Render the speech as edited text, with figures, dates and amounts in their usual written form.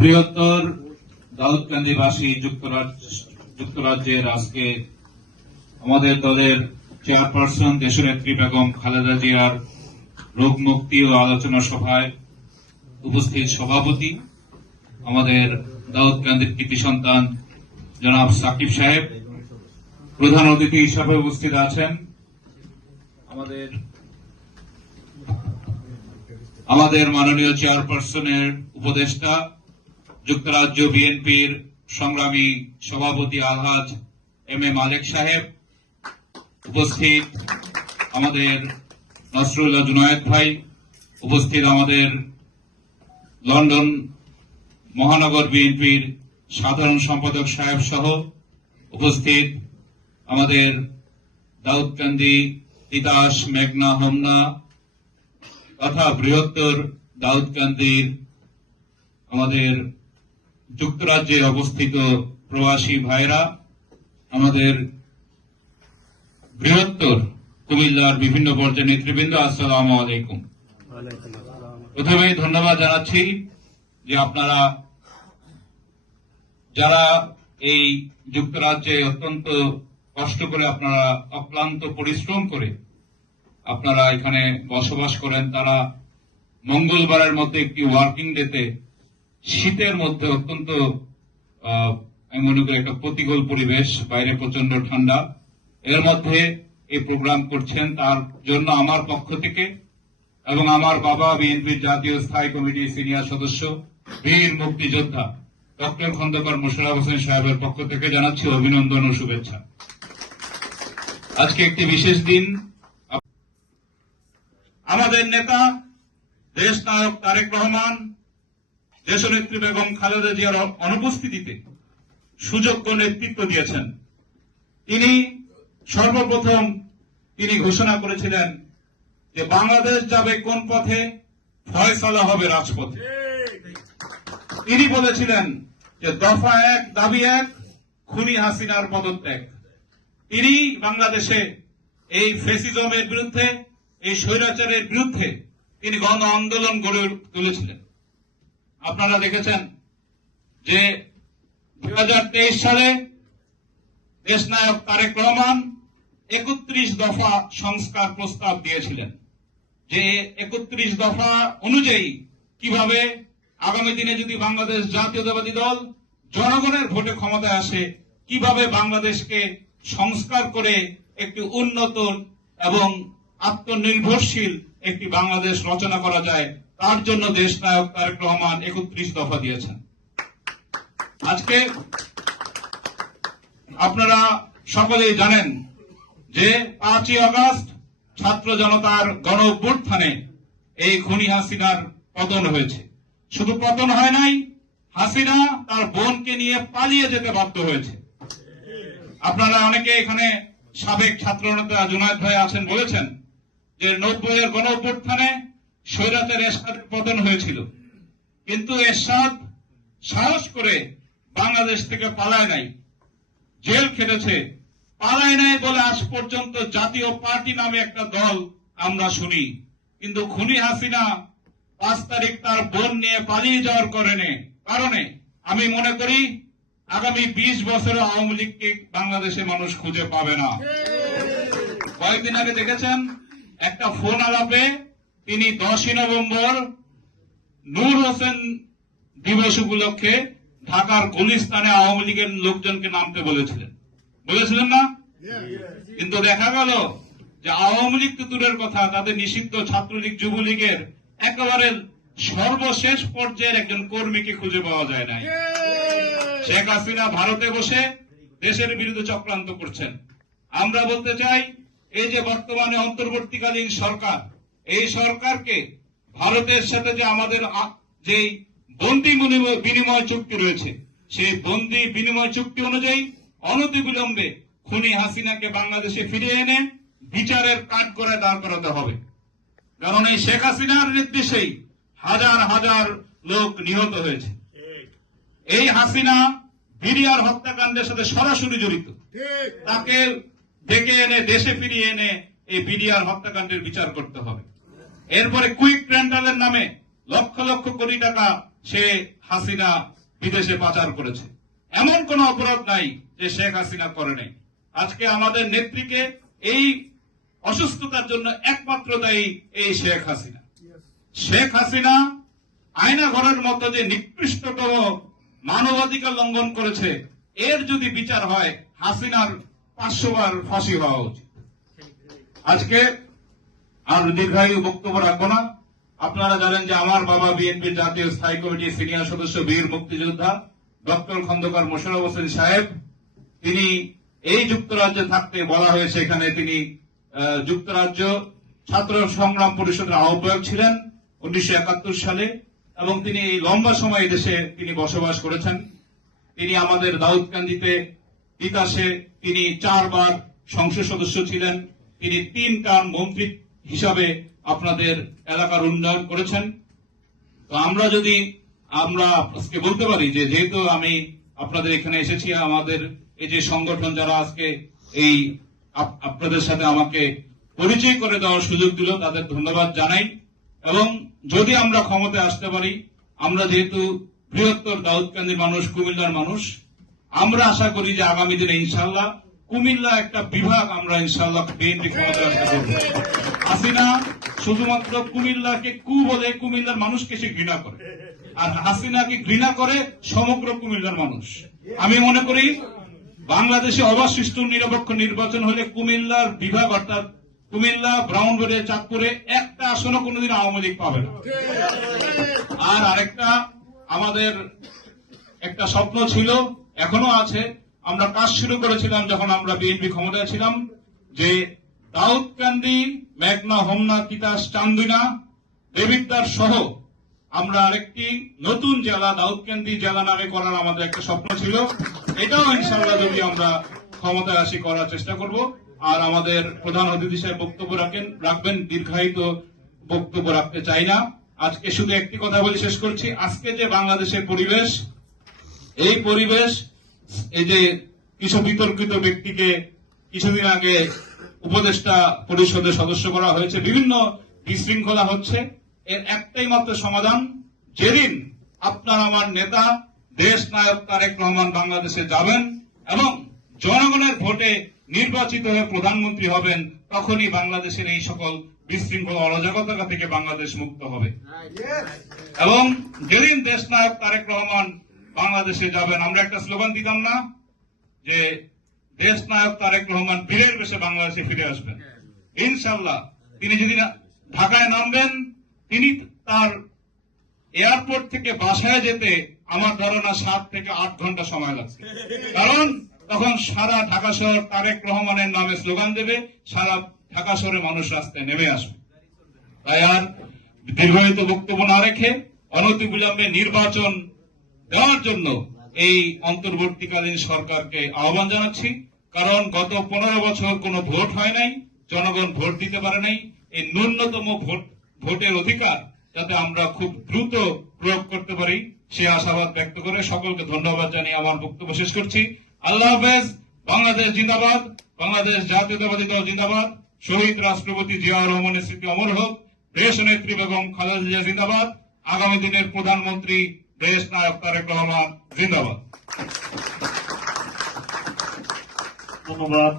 বৃহত্তর দাউদকান্দিবাসী যুক্তরাজ্যের আজকে আমাদের দলের চেয়ারপারসন দেশনেত্রী বেগম খালেদা জিয়ার রোগ মুক্তি ও আলোচনা সভায় উপস্থিত সভাপতি আমাদের দাউদকান্দির কৃতি সন্তান জনাব সাকিব সাহেব, প্রধান অতিথি হিসাবে উপস্থিত আছেন আমাদের মাননীয় চেয়ারপারসনের উপদেষ্টা যুক্তরাজ্য বিএনপির সংগ্রামী সভাপতি আলহাজ এম এ মালেক সাহেব, উপস্থিত আমাদের নসরুল্লাহ জুনায়েদ ভাই, উপস্থিত আমাদের লন্ডন মহানগর বিএনপির সাধারণ সম্পাদক সাহেব সহ উপস্থিত আমাদের দাউদকান্দি তিতাস মেঘনা হোমনা তথা বৃহত্তর দাউদকান্দির আমাদের যুক্তরাজ্যে অবস্থিত প্রবাসী ভাইরা, আমাদের বৃহত্তর কুমিল্লার বিভিন্ন পর্যায়ের নেতৃবৃন্দ, আসসালামু আলাইকুম। প্রথমেই ধন্যবাদ জানাচ্ছি যে আপনারা যারা এই যুক্তরাজ্যে অত্যন্ত কষ্ট করে আপনারা অক্লান্ত পরিশ্রম করে আপনারা এখানে বসবাস করেন, তারা মঙ্গলবারের মধ্যে একটি ওয়ার্কিং ডেতে শীতের মধ্যে অত্যন্ত আমি মনে করি একটা প্রতিকূল পরিবেশ, বাইরে প্রচন্ড ঠান্ডা, এর মধ্যে এই প্রোগ্রাম করছেন। তার জন্য আমার পক্ষ থেকে এবং আমার বাবা বিএনপির জাতীয় স্থায়ী কমিটির সিনিয়র সদস্য বীর মুক্তিযোদ্ধা ডক্টর খন্দকার মোশাররফ হোসেন সাহেবের পক্ষ থেকে জানাচ্ছি অভিনন্দন ও শুভেচ্ছা। আজকে একটি বিশেষ দিন। আমাদের নেতা দেশ নায়ক তারেক রহমান দেশনেত্রী বেগম খালেদা জিয়ার অনুপস্থিতিতে সুযোগ্য নেতৃত্ব দিয়েছেন। তিনি সর্বপ্রথম ঘোষণা করেছিলেন যে বাংলাদেশ যাবে কোন পথে, ফয়সালা হবে রাজপথে। তিনি বলেছিলেন যে দফা এক দাবি এক, খুনি হাসিনার পদত্যাগ। তিনি বাংলাদেশে এই ফ্যাসিজমের বিরুদ্ধে, এই স্বৈরাচারের বিরুদ্ধে তিনি গণ আন্দোলন গড়ে তুলেছিলেন। আপনারা দেখেছেন যে 2023 সালে দেশনায়ক তারেক রহমান 31 দফা সংস্কার প্রস্তাব দিয়েছিলেন, যে 31 দফা অনুযায়ী কিভাবে আগামী দিনে যদি বাংলাদেশ জাতীয়তাবাদী দল জনগণের ভোটে ক্ষমতায় আসে, কিভাবে বাংলাদেশকে সংস্কার করে একটি উন্নত এবং আত্মনির্ভরশীল একটি বাংলাদেশ রচনা করা যায়, তার জন্য দেশনায়ক তারেক রহমান 31 দফা দিয়েছেন। আজকে আপনারা সকলেই জানেন যে 5ই আগস্ট ছাত্র জনতার গণ অভ্যুত্থানে এই খুনি হাসিনার পতন হয়েছে। শুধু পতন হয় নাই, হাসিনা তার বোনকে নিয়ে পালিয়ে যেতে বাধ্য হয়েছে। আপনারা অনেকে এখানে সাবেক ছাত্র নেতা জুনায়েদ ভাই আছেন, বলেছেন যে 90-এর গণ অভ্যুত্থানে স্বৈরাচার এরশাদের পতন হয়েছিল, কিন্তু এরশাদ সাহস করে বাংলাদেশ থেকে পালায় নাই, জেল খেটেছে। পালায় নাই বলে আজ পর্যন্ত জাতীয় পার্টি নামে একটা দল আমরা শুনি, কিন্তু খুনি হাসিনা 5 তারিখ তার বোন নিয়ে পালিয়ে যাওয়ার কারণে আমি মনে করি আগামী 20 বছরে আওয়ামী লীগকে বাংলাদেশে মানুষ খুঁজে পাবে না। কয়েকদিন আগে দেখেছেন একটা ফোন আলাপে তিনি 10ই নভেম্বর নূর হোসেন দিবস উপলক্ষে ঢাকার গুলিস্তানে আওয়ামী লীগের লোকজনকে নামতে বলেছিলেন না? কিন্তু দেখা গেল যে আওয়ামী লীগ তো দূরের কথা, তাদের নিষিদ্ধ ছাত্রলীগ যুবলীগের একেবারে সর্বশেষ পর্যায়ের একজন কর্মীকে খুঁজে পাওয়া যায় নাই। শেখ হাসিনা ভারতে বসে দেশের বিরুদ্ধে চক্রান্ত করছেন। আমরা বলতে চাই, এই যে বর্তমানে অন্তর্বর্তীকালীন সরকার, এই সরকারকে ভারতের সাথে যে আমাদের যে বন্দি বিনিময় চুক্তি রয়েছে, সেই বন্দি বিনিময় চুক্তি অনুযায়ী অনতিবিলম্বে খুনি হাসিনাকে বাংলাদেশে ফিরিয়ে এনে বিচারের কাঠগড়ায় দাঁড় করাতে হবে। কারণ এই শেখ হাসিনার নির্দেশেই হাজার হাজার লোক নিহত হয়েছে। এই হাসিনা বিডিআর হত্যাকাণ্ডের সাথে সরাসরি জড়িত, তাকে ডেকে এনে দেশে ফিরিয়ে এনে এই বিডিআর হত্যাকাণ্ডের বিচার করতে হবে। এরপরে কুইক রেন্টালের নামে লক্ষ লক্ষ কোটি টাকা সে হাসিনা বিদেশে পাচার করেছে। এমন কোন অপরাধ নাই যে শেখ হাসিনা করে নাই। আজকে আমাদের নেত্রীকে এই অসুস্থতার জন্য একমাত্র দায়ী এই শেখ হাসিনা। শেখ হাসিনা আয়না ঘরের মতো যে নিকৃষ্টতম মানবাধিকার লঙ্ঘন করেছে, এর যদি বিচার হয় হাসিনার 500 বার ফাঁসি হওয়া উচিত। আজকে আর দীর্ঘায়ু বক্তব্য রাখবো না। আপনারা জানেন যে আমার বাবা বিএনপির জাতীয় স্থায়ী কমিটির সিনিয়র সদস্য, বীর মুক্তিযোদ্ধা ডক্টর খন্দকার মোশাররফ হোসেন সাহেব, তিনি এই যুক্তরাজ্যে থাকতে বলা হয়েছে এখানে তিনি যুক্তরাজ্য ছাত্র সংগ্রাম পরিষদের আহ্বায়ক ছিলেন 1971 সালে, এবং তিনি এই লম্বা সময় দেশে তিনি বসবাস করেছেন। তিনি আমাদের দাউদকান্দিতে তিতাসে তিনি 4 বার সংসদ সদস্য ছিলেন। তিনি 3 টার্ম মন্ত্রী হিসাবে আপনাদের এলাকার উন্নয়ন করেছেন। তো আমরা আজকে বলতে পারি যে যেহেতু আমি আপনাদের এখানে এসেছি, আমাদের এই যে সংগঠন যারা আজকে এই আপনাদের সাথে আমাকে পরিচয় করে দেওয়ার সুযোগ দিল, তাদের ধন্যবাদ জানাই। এবং যদি আমরা ক্ষমতায় আসতে পারি, আমরা যেহেতু বৃহত্তর দাউদকান্দির মানুষ, কুমিল্লার মানুষ, আমরা আশা করি যে আগামী দিনে ইনশাল্লাহ কুমিল্লা একটা বিভাগ আমরা ইনশাল্লাহ বিএনপি ক্ষমতায় আসতে করব। হাসিনা শুধুমাত্র কুমিল্লাকে বলে কুমিল্লার মানুষকে সে ঘৃণা করে, আর হাসিনাকে ঘৃণা করে সমগ্র কুমিল্লার মানুষ। আমি মনে করি বাংলাদেশে অবাধ সুষ্ঠু নিরপেক্ষ নির্বাচন হলে কুমিল্লার বিভাগ অর্থাৎ কুমিল্লা, ব্রাহ্মণবাড়িয়া, চাঁদপুরে একটা আসনও কোনোদিন আওয়ামী লীগ পাবে না। আর আরেকটা আমাদের একটা স্বপ্ন ছিল, এখনো আছে, আমরা কাজ শুরু করেছিলাম যখন আমরা বিএনপি ক্ষমতায় ছিলাম, যে দাউদকান্দি, মেঘনা, হোমনা, তিতাস, চান্দিনা, দেবিদ্বার সহ আমরা আরেকটি নতুন জেলা দাউদকান্দি জেলা নামে করার আমাদের একটা স্বপ্ন ছিল। এটাও ইনশাআল্লাহ যদি আমরা ক্ষমতায় আসি করার চেষ্টা করব। আর আমাদের প্রধান অতিথি সাহেব বক্তব্য রাখবেন, দীর্ঘায়িত বক্তব্য রাখতে চাই না। আজকে শুধু একটি কথা বলে শেষ করছি। আজকে যে বাংলাদেশের পরিবেশ, এই পরিবেশ, এই যে কিছু বিতর্কিত ব্যক্তিকে কিছুদিন আগে উপদেষ্টা পরিষদের সদস্য করা হয়েছে, বিভিন্ন বিশৃঙ্খলা হচ্ছে, এর একটাই মাত্র সমাধান, যেদিন আপনার আমার নেতা দেশ নায়ক তারেক রহমান বাংলাদেশে যাবেন এবং জনগণের ভোটে নির্বাচিত হয়ে প্রধানমন্ত্রী হবেন, তখনই বাংলাদেশের এই সকল বিশৃঙ্খলা অরাজকতা থেকে বাংলাদেশ মুক্ত হবে। এবং যেদিন দেশ নায়ক তারেক রহমান বাংলাদেশে যাবেন, আমরা একটা স্লোগান দিতাম না যে দেশ নায়ক তারেক রহমান বীরের বেশে বাংলাদেশে ফিরে আসবেন। ইনশাল্লাহ তিনি যদি ঢাকায় নামবেন, তিনি তার এয়ারপোর্ট থেকে বাসায় যেতে আমার ধারণা 7 থেকে 8 ঘন্টা সময় লাগছে। কারণ তখন সারা ঢাকা শহর তারেক রহমানের নামে স্লোগান দেবে, সারা ঢাকা শহরের মানুষ রাস্তায় নেমে আসবে। তাই আর দীর্ঘায়িত বক্তব্য না রেখে অনতিবিলম্বে নির্বাচন দেওয়ার জন্য এই অন্তর্বর্তীকালীন সরকারকে আহ্বান জানাচ্ছি। কারণ গত 15 বছর কোনো ভোট হয় নাই, জনগণ ভোট দিতে পারে নাই। এই ন্যূনতম ভোটের অধিকার যাতে আমরা খুব দ্রুত প্রয়োগ করতে পারি, সে আশাবাদ ব্যক্ত করে সকলকে ধন্যবাদ জানিয়ে আমার বক্তব্য শেষ করছি। আল্লাহ হাফেজ। বাংলাদেশ জিন্দাবাদ, বাংলাদেশ জাতীয়তাবাদী দল জিন্দাবাদ, শহীদ রাষ্ট্রপতি জিয়াউর রহমানের স্মৃতি অমর হোক, দেশ নেত্রী বেগম খালেদা জিয়া জিন্দাবাদ, আগামী দিনের প্রধানমন্ত্রী দেশ নায়ক তারেক রহমান জিন্দাবাদ। ধন্যবাদ।